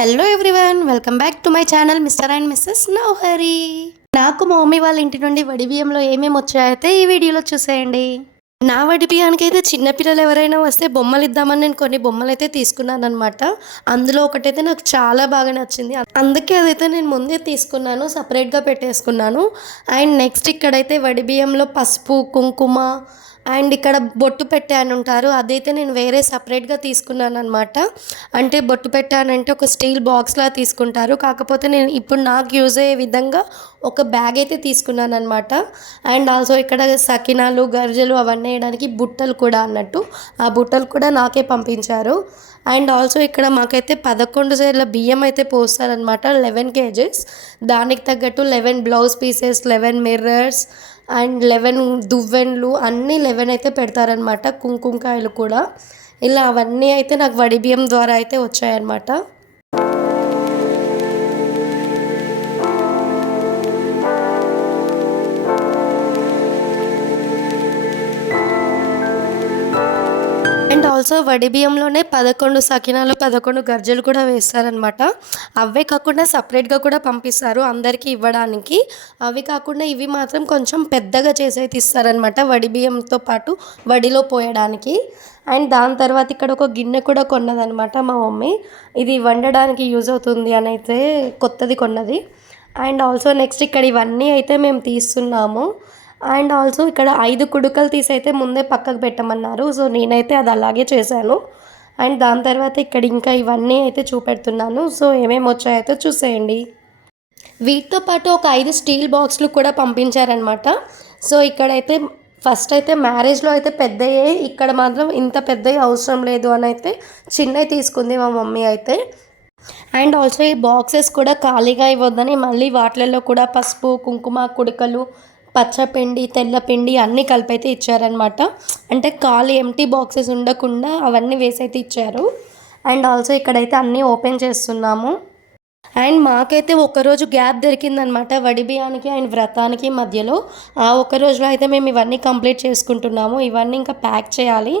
Hello everyone, welcome back to my channel Mr and Mrs నౌహరి. నాకు మా mummy వాళ్ళ ఇంటి నుండి వడి బియ్యంలో ఏమేమి వచ్చాయైతే ఈ వీడియోలో చూసేయండి. నా వడి బియ్యానికి అయితే చిన్నపిల్లలు ఎవరైనా వస్తే బొమ్మలు ఇద్దామని నేను కొన్ని బొమ్మలు అయితే తీసుకున్నాను అనమాట. అందులో ఒకటైతే నాకు చాలా బాగా నచ్చింది, అందుకే అదైతే నేను ముందే తీసుకున్నాను, సపరేట్గా పెట్టేసుకున్నాను. అండ్ నెక్స్ట్ ఇక్కడైతే వడి బియ్యంలో పసుపు, కుంకుమ అండ్ ఇక్కడ బొట్టు పెట్టాను ఉంటారు, అదైతే నేను వేరే సపరేట్గా తీసుకున్నాను అనమాట. అంటే బొట్టు పెట్టానంటే ఒక స్టీల్ బాక్స్లా తీసుకుంటారు, కాకపోతే నేను ఇప్పుడు నాకు యూజ్ అయ్యే విధంగా ఒక బ్యాగ్ అయితే తీసుకున్నాను అనమాట. అండ్ ఆల్సో ఇక్కడ సకినాలు, గర్జలు అవన్నీ వేయడానికి బుట్టలు కూడా అన్నట్టు, ఆ బుట్టలు కూడా నాకే పంపించారు. అండ్ ఆల్సో ఇక్కడ మాకైతే 11 సేర్ల బియ్యం అయితే పోస్తారనమాట, 11 kgs. దానికి తగ్గట్టు 11 బ్లౌజ్ పీసెస్, 11 మిర్రర్స్ అండ్ 11 దువ్వెన్లు అన్నీ 11 అయితే పెడతారనమాట. కుంకుమకాయలు కూడా ఇలా అవన్నీ అయితే నాకు వడి బియ్యం ద్వారా అయితే వచ్చాయన్నమాట. అండ్ ఆల్సో వడి బియ్యంలోనే 11 సకినాలు, 11 గర్జలు కూడా వేస్తారనమాట. అవే కాకుండా సపరేట్గా కూడా పంపిస్తారు అందరికీ ఇవ్వడానికి. అవి కాకుండా ఇవి మాత్రం కొంచెం పెద్దగా చేసేది ఇస్తారనమాట, వడి బియ్యంతో పాటు వడిలో పోయడానికి. అండ్ దాని తర్వాత ఇక్కడ ఒక గిన్నె కూడా కొన్నదనమాట మా మమ్మీ, ఇది వండడానికి యూజ్ అవుతుంది అని అయితే కొత్తది కొన్నది. అండ్ ఆల్సో నెక్స్ట్ ఇక్కడ ఇవన్నీ అయితే మేము తీస్తున్నాము. అండ్ ఆల్సో ఇక్కడ 5 కుడుకలు తీసి అయితే ముందే పక్కకు పెట్టమన్నారు, సో నేనైతే అది అలాగే చేశాను. అండ్ దాని తర్వాత ఇక్కడ ఇంకా ఇవన్నీ అయితే చూపెడుతున్నాను, సో ఏమేమి వచ్చాయో చూసేయండి. వీటితో పాటు ఒక 5 స్టీల్ బాక్స్లు కూడా పంపించారనమాట. సో ఇక్కడైతే ఫస్ట్ అయితే మ్యారేజ్లో అయితే పెద్దయే, ఇక్కడ మాత్రం ఇంత పెద్దవి అవసరం లేదు అని అయితే చిన్నవి తీసుకుంది మా మమ్మీ అయితే. అండ్ ఆల్సో ఈ బాక్సెస్ కూడా ఖాళీగా ఇవ్వద్దని మళ్ళీ వాటిలలో కూడా పసుపు, కుంకుమ, కుడుకలు, పచ్చపిండి, తెల్లపిండి అన్నీ కలిపి అయితే ఇచ్చారనమాట. అంటే ఖాళీ ఎంటీ బాక్సెస్ ఉండకుండా అవన్నీ వేసి అయితే ఇచ్చారు. అండ్ ఆల్సో ఇక్కడైతే అన్నీ ఓపెన్ చేస్తున్నాము. అండ్ మాకైతే ఒకరోజు గ్యాప్ దొరికిందనమాట వడి బియ్యానికి అండ్ వ్రతానికి మధ్యలో. ఆ ఒక రోజులో అయితే మేము ఇవన్నీ కంప్లీట్ చేసుకుంటున్నాము, ఇవన్నీ ఇంకా ప్యాక్ చేయాలి.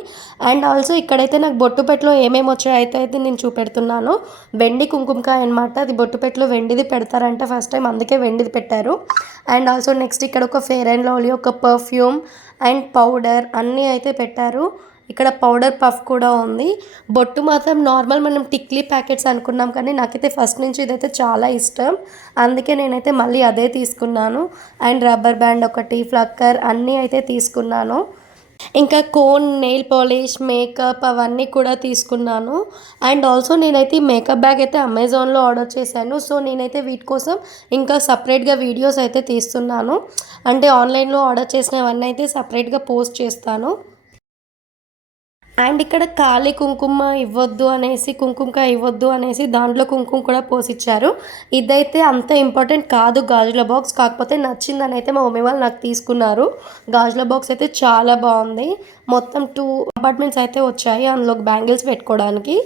అండ్ ఆల్సో ఇక్కడైతే నాకు బొట్టుపెట్టలో ఏమేమి వచ్చాయో అయితే నేను చూపెడుతున్నాను. వెండి కుంకుమకాయ అనమాట, అది బొట్టుపెట్టలో వెండిది పెడతారంట ఫస్ట్ టైం, అందుకే వెండిది పెట్టారు. అండ్ ఆల్సో నెక్స్ట్ ఇక్కడ ఒక ఫెయిర్ అండ్ లవ్లీ, ఒక పర్ఫ్యూమ్ అండ్ పౌడర్ అన్నీ అయితే పెట్టారు. ఇక్కడ పౌడర్ పఫ్ కూడా ఉంది. బొట్టు మాత్రం నార్మల్ మనం టిక్లీ ప్యాకెట్స్ అనుకున్నాం, కానీ నాకైతే ఫస్ట్ నుంచి ఇదైతే చాలా ఇష్టం, అందుకే నేనైతే మళ్ళీ అదే తీసుకున్నాను. అండ్ రబ్బర్ బ్యాండ్ ఒకటి, ఫ్లక్కర్ అన్నీ అయితే తీసుకున్నాను. ఇంకా కోన్, నెయిల్ పాలిష్, మేకప్ అవన్నీ కూడా తీసుకున్నాను. అండ్ ఆల్సో నేనైతే ఈ మేకప్ బ్యాగ్ అయితే అమెజాన్లో ఆర్డర్ చేశాను, సో నేనైతే వీటి కోసం ఇంకా సపరేట్గా వీడియోస్ అయితే తీస్తున్నాను. అంటే ఆన్లైన్లో ఆర్డర్ చేసినవన్నీ అయితే సపరేట్గా పోస్ట్ చేస్తాను. అండ్ ఇక్కడ ఖాళీ కుంకుమ ఇవ్వద్దు అనేసి, కుంకుమకాయ ఇవ్వద్దు అనేసి దాంట్లో కుంకుమ కూడా పోసిచ్చారు. ఇదైతే అంత ఇంపార్టెంట్ కాదు గాజుల బాక్స్, కాకపోతే నచ్చిందని అయితే మా మమ్మీ వాళ్ళు నాకు తీసుకున్నారు. గాజుల బాక్స్ అయితే చాలా బాగుంది, మొత్తం 2 కంపార్ట్మెంట్స్ అయితే వచ్చాయి, అందులో బ్యాంగిల్స్ పెట్టుకోవడానికి.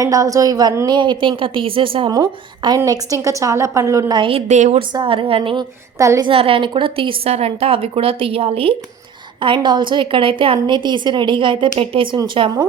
అండ్ ఆల్సో ఇవన్నీ అయితే ఇంకా తీసేసాము. అండ్ నెక్స్ట్ ఇంకా చాలా పనులు ఉన్నాయి, దేవుడి సారే అని, తల్లి సారే అని కూడా తీస్తారంట, అవి కూడా తీయాలి. అండ్ ఆల్సో ఇక్కడైతే అన్నీ తీసి రెడీగా అయితే పెట్టేసి ఉంచాము.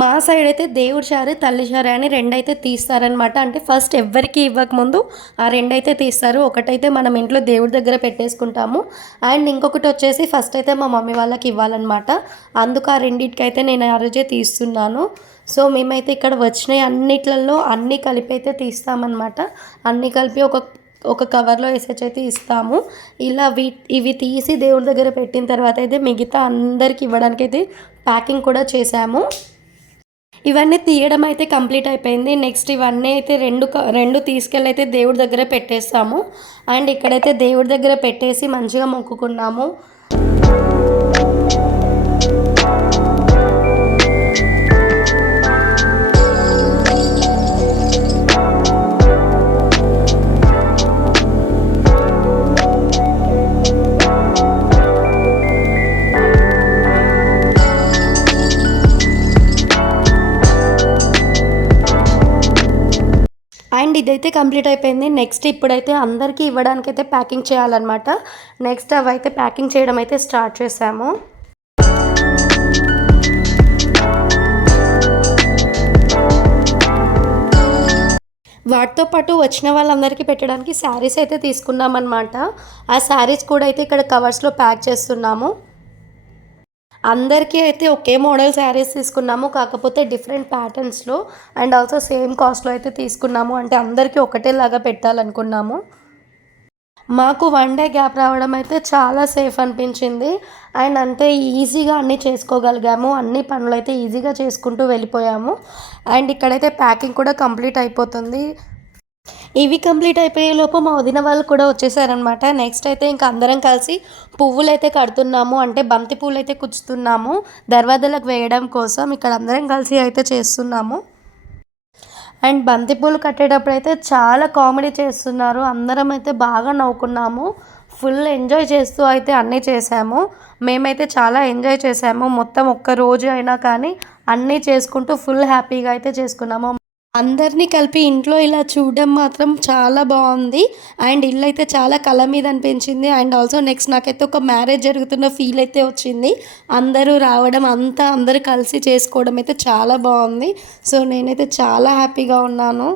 మా సైడ్ అయితే దేవుడి షారు, తల్లి షారు అని 2 అయితే తీస్తారనమాట. అంటే ఫస్ట్ ఎవరికి ఇవ్వకముందు ఆ 2 అయితే తీస్తారు. ఒకటైతే మనం ఇంట్లో దేవుడి దగ్గర పెట్టేసుకుంటాము, అండ్ ఇంకొకటి వచ్చేసి ఫస్ట్ అయితే మా మమ్మీ వాళ్ళకి ఇవ్వాలన్నమాట. అందుకు ఆ రెండింటికైతే నేను ఆ రోజే తీస్తున్నాను. సో మేమైతే ఇక్కడ వచ్చినాయి అన్నిట్లలో అన్నీ కలిపి అయితే తీస్తామన్నమాట. అన్నీ కలిపి ఒక కవర్లో వేసేసి అయితే ఇస్తాము. ఇలా ఇవి తీసి దేవుడి దగ్గర పెట్టిన తర్వాత అయితే మిగతా అందరికి ఇవ్వడానికి అయితే ప్యాకింగ్ కూడా చేసాము. ఇవన్నీ తీయడం అయితే కంప్లీట్ అయిపోయింది. నెక్స్ట్ ఇవన్నీ అయితే రెండు తీసుకెళ్ళి అయితే దేవుడి దగ్గర పెట్టేస్తాము. అండ్ ఇక్కడైతే దేవుడి దగ్గర పెట్టేసి మంచిగా మొక్కుకున్నాము. ఇదైతే కంప్లీట్ అయిపోయింది. నెక్స్ట్ ఇప్పుడైతే అందరికీ ఇవ్వడానికైతే ప్యాకింగ్ చేయాలన్నమాట. నెక్స్ట్ అవైతే ప్యాకింగ్ చేయడం అయితే స్టార్ట్ చేసాము. వాటితో పాటు వచ్చిన వాళ్ళందరికీ పెట్టడానికి శారీస్ అయితే తీసుకున్నామన్నమాట. ఆ శారీస్ కూడా అయితే ఇక్కడ కవర్స్లో ప్యాక్ చేస్తున్నాము. అందరికీ అయితే ఒకే మోడల్ శారీస్ తీసుకున్నాము, కాకపోతే డిఫరెంట్ ప్యాటర్న్స్లో అండ్ ఆల్సో సేమ్ కాస్ట్లో అయితే తీసుకున్నాము. అంటే అందరికీ ఒకటేలాగా పెట్టాలనుకున్నాము. మాకు 1 డే గ్యాప్ రావడం అయితే చాలా సేఫ్ అనిపించింది. అండ్ అంతే ఈజీగా అన్నీ చేసుకోగలిగాము. అన్ని పనులైతే ఈజీగా చేసుకుంటూ వెళ్ళిపోయాము. అండ్ ఇక్కడైతే ప్యాకింగ్ కూడా కంప్లీట్ అయిపోతుంది. ఇవి కంప్లీట్ అయిపోయేలోపు మా వదిన వాళ్ళు కూడా వచ్చేసారనమాట. నెక్స్ట్ అయితే ఇంకా అందరం కలిసి పువ్వులైతే కడుతున్నాము. అంటే బంతి పువ్వులైతే కుచ్చుతున్నాము దర్వాజాలకు వేయడం కోసం. ఇక్కడ అందరం కలిసి అయితే చేస్తున్నాము. అండ్ బంతిపూలు కట్టేటప్పుడు అయితే చాలా కామెడీ చేస్తున్నారు. అందరం అయితే బాగా నవ్వుకున్నాము. ఫుల్ ఎంజాయ్ చేస్తూ అయితే అన్నీ చేసాము. మేమైతే చాలా ఎంజాయ్ చేసాము. మొత్తం ఒక్క రోజు అయినా కానీ అన్నీ చేసుకుంటూ ఫుల్ హ్యాపీగా అయితే చేసుకున్నాము. అందరినీ కలిపి ఇంట్లో ఇలా చూడడం మాత్రం చాలా బాగుంది. అండ్ ఇల్లు అయితే చాలా కళ మీద అనిపించింది. అండ్ ఆల్సో నెక్స్ట్ నాకైతే ఒక మ్యారేజ్ జరుగుతున్న ఫీల్ అయితే వచ్చింది. అందరూ రావడం అంతా అందరూ కలిసి చేసుకోవడం అయితే చాలా బాగుంది. సో నేనైతే చాలా హ్యాపీగా ఉన్నాను.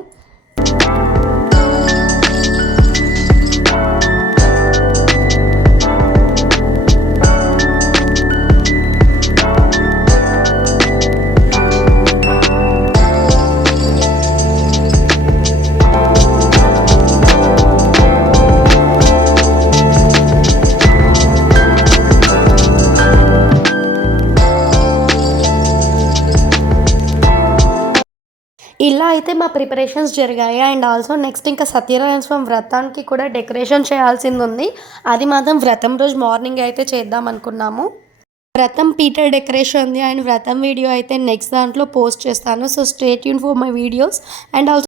ఇలా అయితే మా ప్రిపరేషన్స్ జరిగాయి. అండ్ ఆల్సో నెక్స్ట్ ఇంకా సత్యనారాయణ స్వామి వ్రతానికి కూడా డెకరేషన్ చేయాల్సింది ఉంది. అది మాత్రం వ్రతం రోజు మార్నింగ్ అయితే చేద్దాం అనుకున్నాము. వ్రతం పీటర్ డెకరేషన్ ఉంది. అండ్ వ్రతం వీడియో అయితే నెక్స్ట్ దాంట్లో పోస్ట్ చేస్తాను. So stay tune for my videos. And also